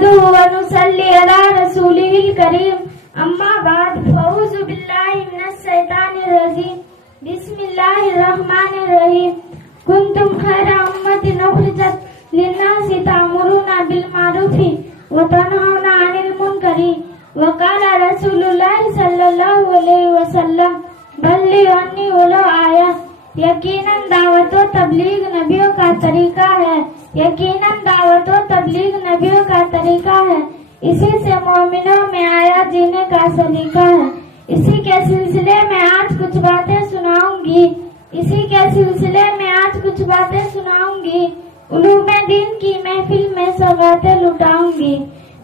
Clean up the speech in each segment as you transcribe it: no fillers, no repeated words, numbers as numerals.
نحمده ونصلي على رسوله الكريم اما بعد فاعوذ بالله من الشيطان الرجيم بسم الله الرحمن الرحيم كنتم خير أمة أخرجت للناس تأمرون بالمعروف وتنهون عن المنكر وقال رسول الله صلی اللہ علیہ وسلم بلغ عنی ولو آیہ. یقیناً دعوت و تبلیغ نبیوں کا طریقہ ہے. یقیناً دعوت و تبلیغ نبیوں کا طریقہ ہے. اسی سے مومنوں میں آیا جینے کا سلیقہ ہے. اسی کے سلسلے میں آج کچھ باتیں سناؤں گی. علوم دین کی محفل میں سوغاتیں لٹاؤں گی.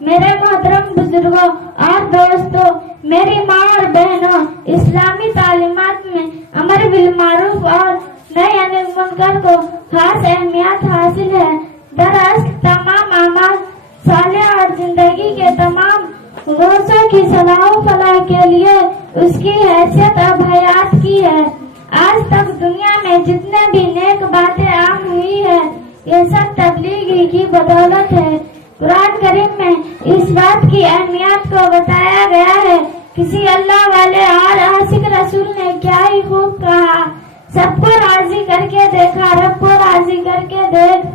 میرے محترم بزرگوں اور دوستوں، میری ماں اور بہنوں، اسلامی تعلیمات میں امر بالمعروف اور نہی عن المنکر کو خاص اہمیت حاصل ہے. دراصل تمام اعمال صالحہ اور زندگی کے تمام روزوں کی صلاح و فلاح کے لیے اس کی حیثیت اب حیات کی ہے. آج تک دنیا میں جتنے بھی نیک باتیں عام ہوئی ہے یہ سب تبلیغ کی بدولت ہے. قرآن کریم میں اس بات کی اہمیت کو بتایا گیا ہے. کسی اللہ والے اور عاشق رسول نے کیا ہی خوب کہا، سب کو راضی کر کے دیکھا، رب کو راضی کر کے دیکھ.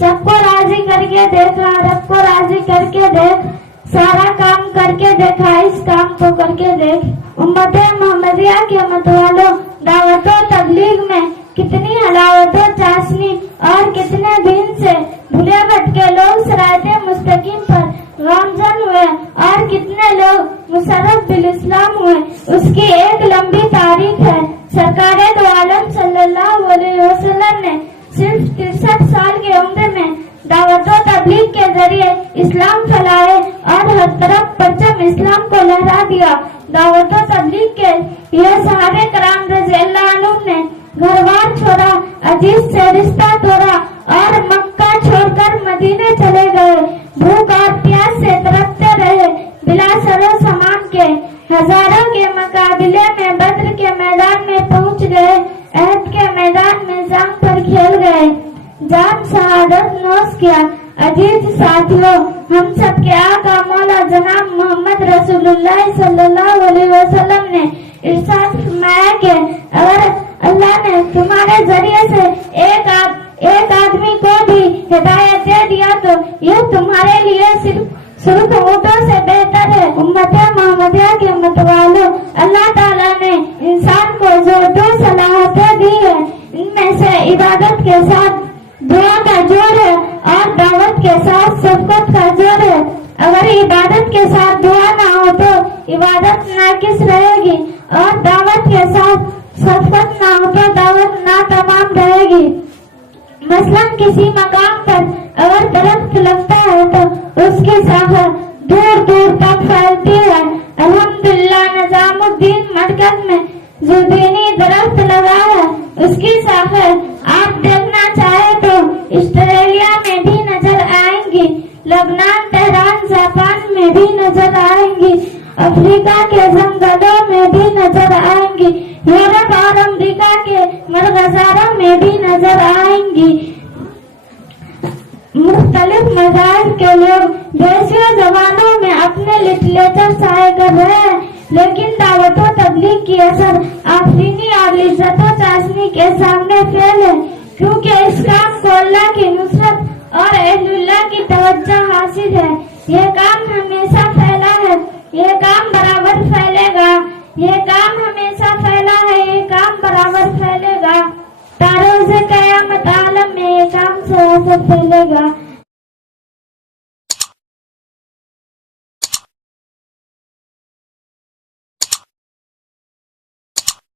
سب کو راضی کر کے دیکھا، رب کو راضی کر کے دیکھ. سارا کام کر کے دیکھا، اس کام کو کر کے دیکھ. امت محمدیہ کے متوالوں، دعوت و تبلیغ میں کتنی حلاوت و چاشنی اور کتنے دن سے بھولے بھٹکے لوگ صراط مستقیم پر گامزن ہوئے اور کتنے لوگ مشرف بالاسلام ہوئے، اس کی ایک لمبی تاریخ ہے. سرکار دو عالم صلی اللہ علیہ وسلم نے صرف 63 سال کی عمر میں دعوت و تبلیغ کے ذریعے اسلام پھیلائے اور ہر طرف پرچم اسلام کو لہرا دیا. دعوت و تبلیغ کے یہ صحابہ کرام رضی اللہ عنہم نے گھر بار چھوڑا، عزیز سے رشتہ توڑا اور مکہ چھوڑ کر مدینے چلے گئے. بھوک اور پیاس سے تڑپتے رہے، بلا سر و سامان کے. ہزاروں کے مقابلے میں بدر کے میدان میں پہنچ گئے، عہد کے میدان میں جنگ پر کھیل گئے، جان شہادت نوش کیا. عزیز ساتھیوں، ہم سب کے آقا مولا جناب محمد رسول اللہ صلی اللہ علیہ وسلم نے ارشاد فرمایا کہ اگر اللہ نے تمہارے ذریعے سے ایک آدمی کو بھی ہدایت دے دیا تو یہ تمہارے لیے صرف سرخ اونٹوں سے بہتر ہے. امت محمدیہ کے متوالوں، اللہ تعالیٰ نے انسان کو جو 2 صلاحیتیں دی ہے، ان میں سے عبادت کے ساتھ دعا کا جوڑ ہے اور دعوت کے ساتھ شفقت کا جوڑ ہے. اگر عبادت کے ساتھ دعا نہ ہو تو عبادت ناقص رہے گی اور دعوت کے ساتھ شفقت نہ ہو تو دعوت ناتمام رہے گی. مثلا کسی مقام پر اگر درخت لگتا ہے تو اس کی شاخیں دور دور تک پھیلتی ہے. الحمدللہ نظام الدین مرکز میں جو دینی درخت لگا ہے اس کی شاخیں آپ دیکھنا چاہے تو آسٹریلیا میں بھی نظر آئیں گی، لبنان، تہران، جاپان میں بھی نظر آئیں گی، افریقہ کے جنگلوں میں بھی نظر آئیں گی، یورپ اور امریکہ کے مرغزاروں میں بھی نظر آئیں گی. مختلف مذاہب کے لوگ دیسیوں زبانوں میں اپنے لٹریچر شائع کر رہے ہیں، لیکن دعوت و تبلیغ کی اثر آفرینی اور عزت و چاشنی کے سامنے فیل ہے، کیونکہ اس کام کو اللہ کی نصرت اور اہل اللہ کی توجہ حاصل ہے. یہ کام ہمیشہ پھیلا ہے، یہ کام برابر پھیلے گا، یہ کام